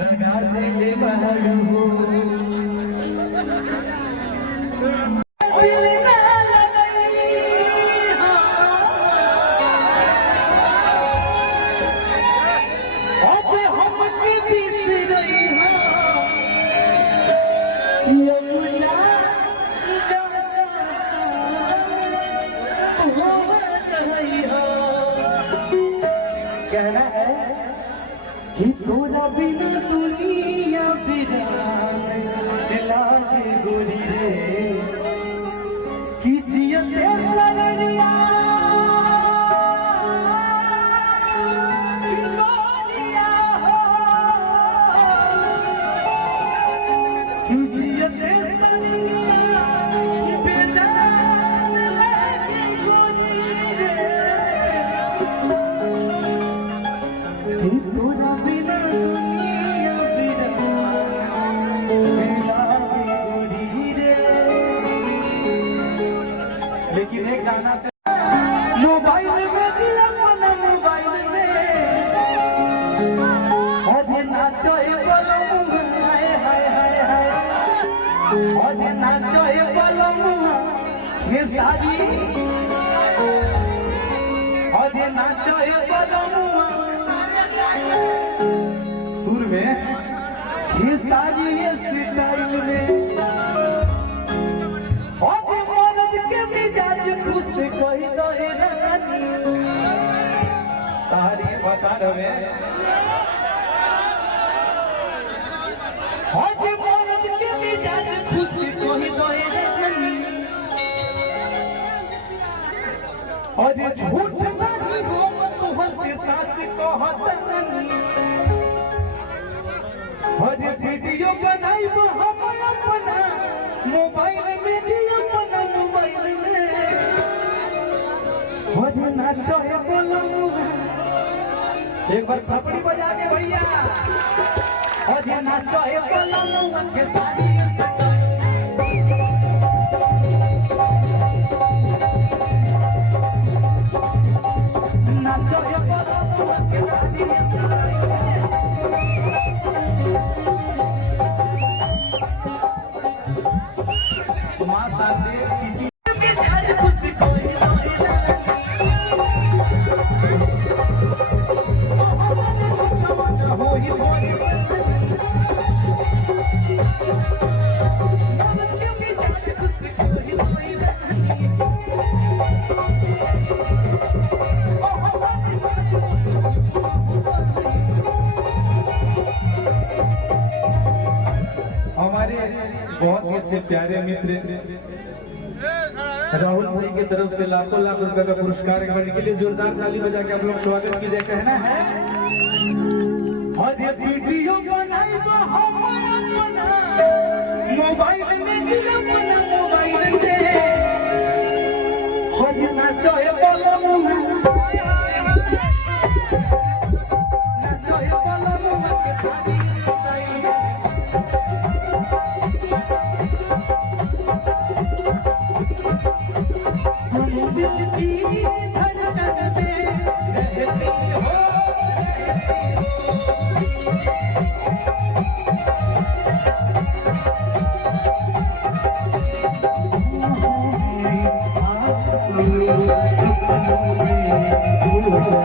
लगा दे बहू कहना है कि तोरा बिना दुनिया बिरान लागे गोरी रे कि जियते सनरिया गोरिया हो कि जियते सनरिया बेजान लागे गोरी रे कि तोरा बिना दुनिया बिरान लागे गोरी रे। लेकिन एक गाना से मोबाइल में दिया अपना मोबाइल में अरे नाचो बलम हाय हाय हाय हाय अरे नाचो बलम ये सारी अरे नाचो बलम सुर में ये सारी ये स्टाइल में और मर्द के मिजाज खुश कोई तो रानी तारी बता रहे और मर्द के मिजाज खुश कोई तो रानी और झूठ नहीं हो तो हंसे सच कहतनी और वीडियो बनाई वो हम अपना मोबाइल में दिया अपना मोबाइल में और नाचो है बोलो एक बार थपड़ी बजा के भैया और नाचो है बोलो के सारी नाचो है बोलो के सारी हमारे बहुत से प्यारे मित्र राहुल भाई की तरफ से लाखों लाख रुपए का पुरस्कार के लिए जोरदार ताली बजा के आप लोग स्वागत कीजिए। कहना है और ये वीडियो बनाई तो हम अपना मोबाइल में दिया अपना मोबाइल में और ये नाचो है बोलो नाचो है बोलो के सारी दिल की धड़कन में रहती हो सपनों में